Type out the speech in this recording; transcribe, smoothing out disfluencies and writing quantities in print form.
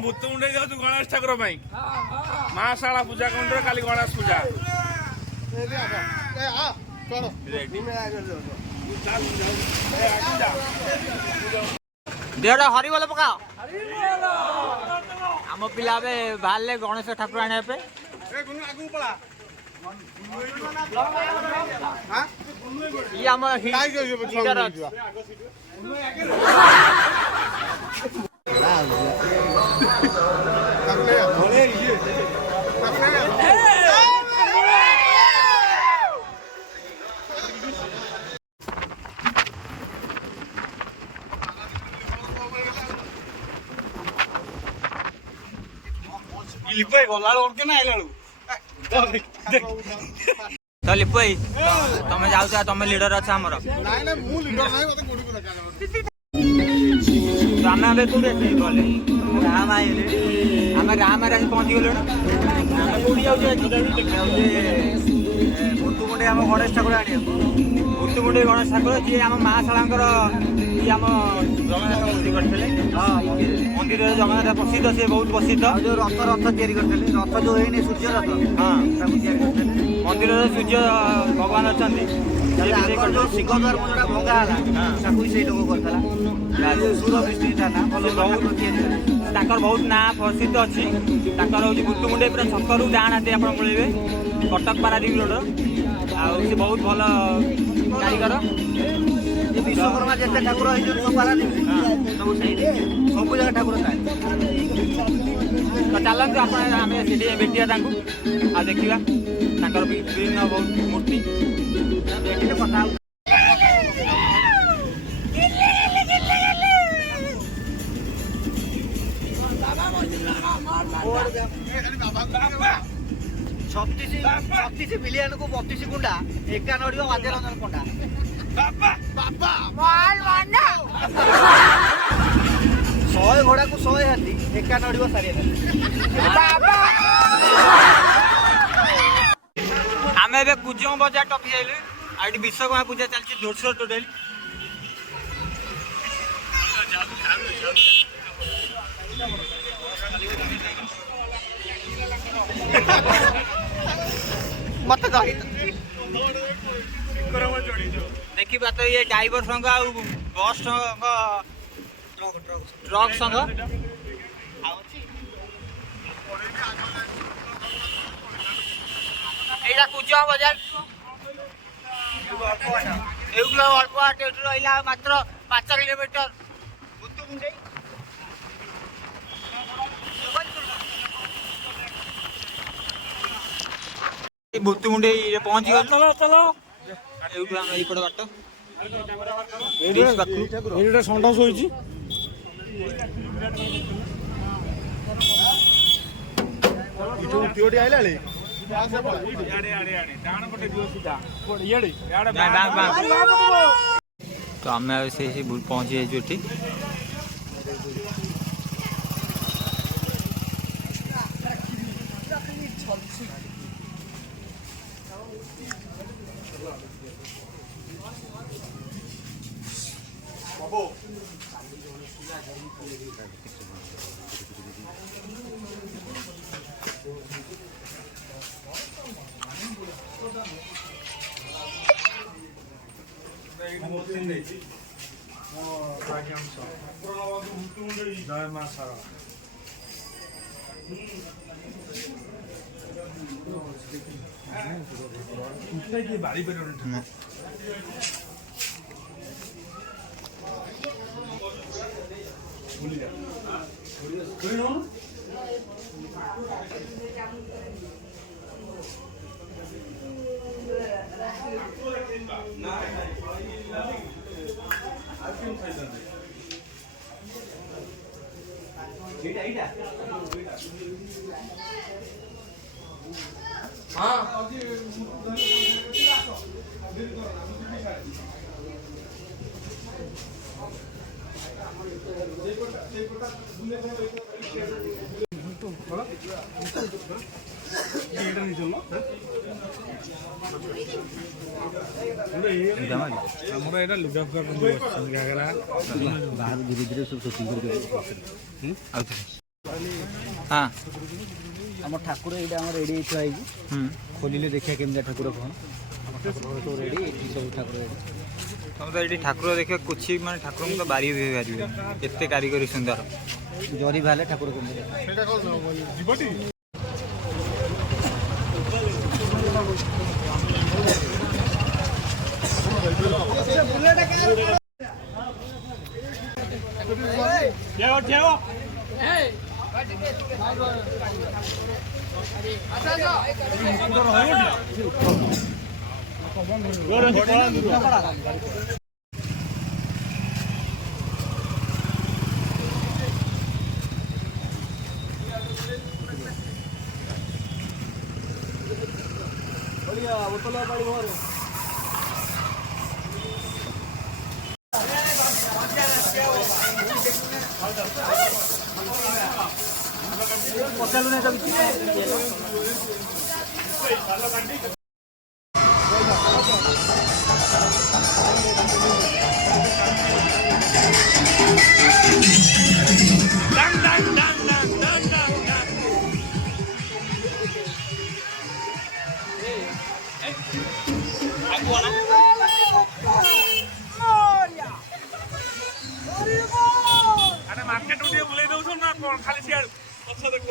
भूत मुंडे जाऊँ गणेश ठाकुर महाशाला पूजा कंट्र काली गणेश पूजा देहटा हरिबोल पका आम पिला बाहर गणेश ठाकुर आने तो लिपु भाई तुम जाऊ तुम लीडर अच्छा आमर आम गले राम आइले आम राम पहुँची गलु भूतमुंडे आम गणेश ठाकुर आने भूतमुंडे गणेश ठाकुर जी आम महाशाला आम जगन्नाथ मंदिर करते मंदिर जगन्नाथ प्रसिद्ध से बहुत प्रसिद्ध जो रथ रथ तैयारी करते रथ जो है सूर्य रथ हाँ मंदिर सूर्य भगवान अच्छा जो सिंहद्वार मंदिर भंगा से लोक करता सूर मिस्त्री बहुत ना प्रसिद्ध अच्छी हूँ भूतमुंडे पूरा छकरू डाण हाथी आप मिले कटक पारादीप रोड से बहुत भल कारीगर विश्वकर्मा जिते ठाकुर सब पारादीप सब जगह ठाकुर था तो चलते आप भेटिया आ देखा विभिन्न बहुत मूर्ति देखिए कथा छत्तीस बिलियन को 32 गुंडा एका नड़ियो वाद्य रंजन पंडा 100 घोड़ा को 100 हाथी एका नड़ियो सारी आम ए कुजियों बजार टपी आइलु आठ विश्वकर्मा पूजा चलती जोरसोर टोटाल मत देखा तो ये ड्राइवर संग बस संग ट्रक संग यहाँ कुजिया बजार अल्प रहा मात्र 5 किलोमीटर भूतमुंडे पहुंची गल चलो चलो बाट षंड शोची तो आम से पहुंची जाइए जय मां सारा बाड़ी पर ଆମର ଏଇଟା ଲୁଗା ଫୁଗା ପିନ୍ଧି ଘାଗରା ବାହାରୁ ଧୀରେ ଧୀରେ ସବୁ ଶୁଟିଂ କରିକି ହଁ ଆମ ଠାକୁର ଏଇଟା ଆମର ରେଡ଼ି ଥୁଆ ହେଇଛି ଖୋଲିଲେ ଦେଖିବା କେମିତିଆ ଠାକୁର କ'ଣ ଆମ ଠାକୁର ସବୁ ରେଡ଼ି ଏଠି ସବୁ ଠାକୁର ରେଡ଼ି ତମେ ତ ଏଠି ଠାକୁର ଦେଖିବା କିଛି ମାନେ ଠାକୁରଙ୍କୁ ତ ବାରି ବି ପାରିବେ ଏତେ କାରିଗରୀ ସୁନ୍ଦର ଜରି ବାହାରିଲେ ଠାକୁର କେମିତି ମାର୍କେଟ ଟିକେ ବୁଲେଇ ଦଉଛୁ ନା କଣ ଖାଲି ସିଆଡୁ ପଛ ଦେଖ